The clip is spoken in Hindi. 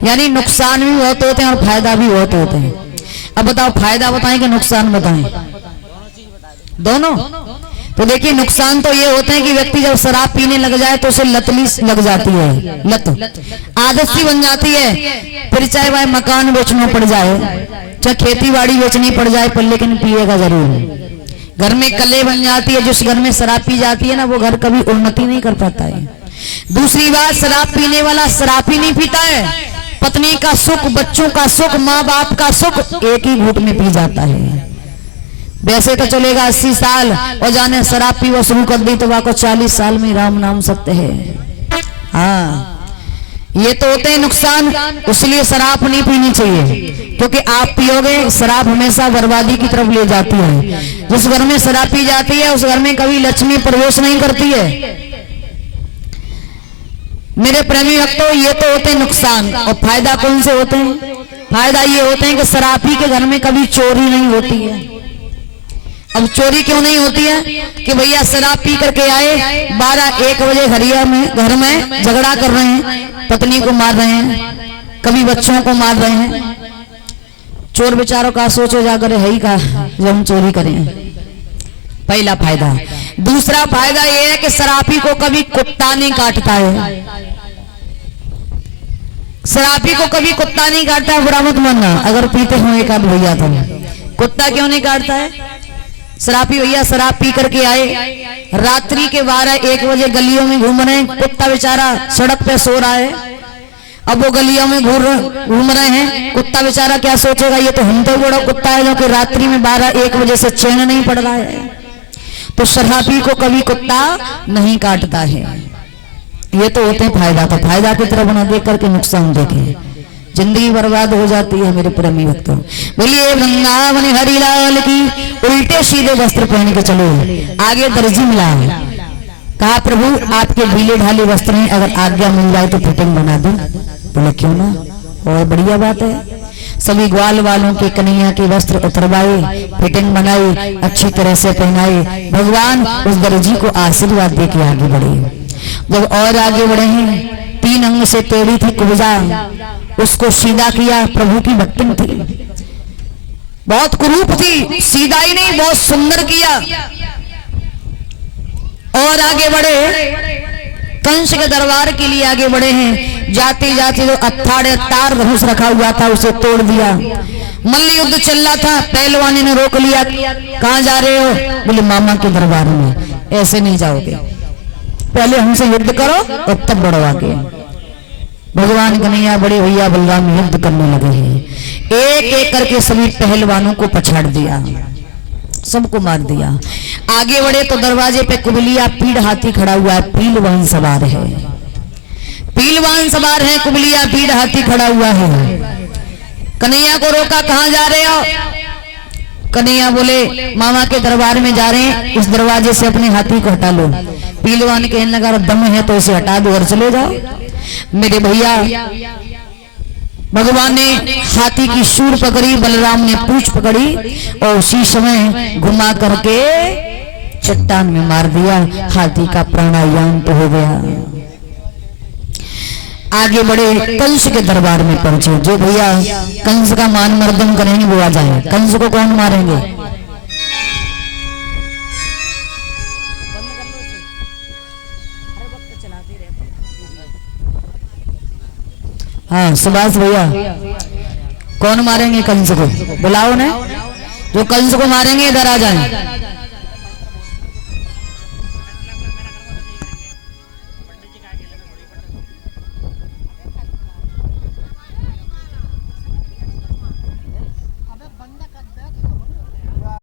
यानी नुकसान भी बहुत होते हैं और फायदा भी बहुत होते हैं। अब बताओ फायदा बताएं कि नुकसान बताएं? दोनों। तो देखिए नुकसान तो ये होते हैं कि व्यक्ति जब शराब पीने लग जाए तो उसे लतली लग जाती है, लत आदत सी बन जाती है। फिर चाहे वह मकान बेचना पड़ जाए, चाहे खेती बाड़ी बेचनी पड़ जाए, पर लेकिन पिएगा जरूर। घर में कले बन जाती है। जिस घर में शराब पी जाती है ना, वो घर कभी उन्नति नहीं कर पाता है। दूसरी बात, शराब पीने वाला शराब ही नहीं पीता है, पत्नी का सुख, बच्चों का सुख, माँ बाप का सुख एक ही घूंट में पी जाता है। वैसे तो चलेगा 80 साल, और जाने शराब पीवा शुरू कर दी तो वाको 40 साल में राम नाम सकते हैं। हाँ, ये तो होते हैं नुकसान। इसलिए शराब नहीं पीनी चाहिए, क्योंकि आप पियोगे शराब हमेशा बर्बादी की तरफ ले जाती है। जिस घर में शराब पी जाती है उस घर में कभी लक्ष्मी प्रवेश नहीं करती है। मेरे प्रेमी भक्तों, ये तो होते हैं नुकसान। और फायदा कौन से होते हैं? फायदा ये होते हैं कि शराबी के घर में कभी चोरी नहीं होती है। अब चोरी क्यों नहीं होती है? कि भैया शराब पी करके आए, 12-1 बजे घर में झगड़ा कर रहे हैं, पत्नी को मार रहे हैं, कभी बच्चों को मार रहे हैं। चोर बेचारों का सोचो जाकर है ही का जब हम चोरी करें। पहला फायदा। दूसरा फायदा ये है कि शराबी को कभी कुत्ता नहीं काटता है। शराबी को कभी कुत्ता नहीं काटता है। बुरा मत मानना अगर पीते हो एक आध भैया तो। कुत्ता क्यों नहीं काटता है? शराबी भैया शराब पी करके आए, रात्रि के 12-1 बजे गलियों में घूम रहे हैं, कुत्ता बेचारा सड़क पे सो रहा है। अब वो गलियों में घूम रहे हैं, कुत्ता बेचारा क्या सोचेगा, ये तो हम तो बड़ा कुत्ता है जो कि रात्रि में 12-1 बजे से चैन नहीं पड़ रहा है। तो शराबी को कभी कुत्ता नहीं काटता है। ये तो होते हैं फायदा। तो फायदा की तरफ ना देख करके नुकसान देखें, जिंदगी बर्बाद हो जाती है। मेरे प्रेमी भक्तों, बोलिए वृंदावन हरिलाल की। उल्टे सीधे वस्त्र पहन के चलो। आगे दर्जी मिला, कहा प्रभु आपके ढीले ढाले वस्त्र हैं, अगर आज्ञा मिल जाए तो फिटिंग बना दो। बोले क्यों ना, और बढ़िया बात है। सभी ग्वाल वालों के कन्हैया के वस्त्र उतरवाए, फिटिंग बनाई, अच्छी तरह से पहनाए। भगवान उस दर्जी को आशीर्वाद दे के आगे बढ़े। जब और आगे बढ़े हैं, 3 अंग से टेढ़ी थी कुब्जा, उसको सीधा किया। प्रभु की भक्ति थी, बहुत कुरूप थी, सीधा ही नहीं बहुत सुंदर किया। और आगे बढ़े, कंस के दरबार के लिए आगे बढ़े हैं। जाते जाते जो अत्थाड़े तार धनुष रखा हुआ था उसे तोड़ दिया। मल्ल युद्ध चल रहा था, पहलवानी ने रोक लिया। कहां जा रहे हो? बोले मामा के दरबार में। ऐसे नहीं जाओगे, पहले हमसे युद्ध करो और तब बढ़ो आगे। भगवान कन्हैया बड़े भैया बलराम युद्ध करने लगे हैं। एक एक करके सभी पहलवानों को पछाड़ दिया, सबको मार दिया। आगे बढ़े तो दरवाजे पे कुबलिया पीड़ हाथी खड़ा हुआ है, पीलवान सवार है। पीलवान सवार है, कुबलिया पीड़ हाथी खड़ा हुआ है। कन्हैया को रोका, कहां जा रहे हो? कन्हैया बोले मामा के दरबार में जा रहे हैं, इस दरवाजे से अपने हाथी को हटा लो। पीलवान कहने लगा दम है तो इसे हटा दो और चले जाओ। मेरे भैया भगवान ने हाथी की सूंड पकड़ी, बलराम ने पूंछ पकड़ी और उसी समय घुमा करके चट्टान में मार दिया। हाथी का प्राणायाम तो हो गया। आगे बढ़े, कंस के दरबार में पहुंचे। जो भैया कंस का मान मर्दन करेंगे वो आ जाए। कंस को कौन मारेंगे? हाँ सुभाष भैया, कौन मारेंगे कंस को? बुलाओ ना, जो कंस को मारेंगे इधर आ जाए।